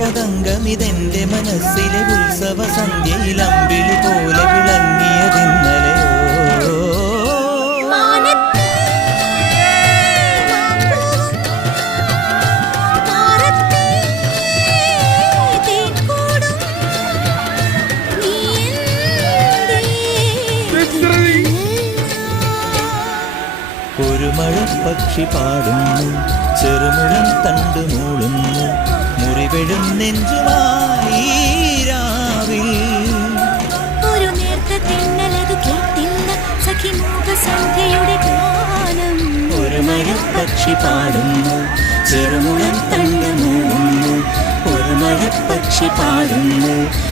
പതംഗമിതെന്റെ മനസ്സിലെ ഉത്സവ സന്ധ്യയിൽ അമ്പിളി പോലെ വിളങ്ങിയതിന്നലെയോ. ഒരു മഴപ്പക്ഷി പാടുന്നു, ചെറുമുളം തണ്ടു മൂളുന്നു, മുറിവെഴും നെഞ്ചുമായി രാവിൽ. ഒരു നേർത്ത തിന്നലതു കേട്ടില്ല സഖി മൂകസന്ധ്യയുടെ ഗാനം. ഒരു മഴപ്പക്ഷി പാടുന്നു, ചെറുമുളം തണ്ടു മൂളുന്നു, ഒരു മഴപ്പക്ഷി പാടുന്നു.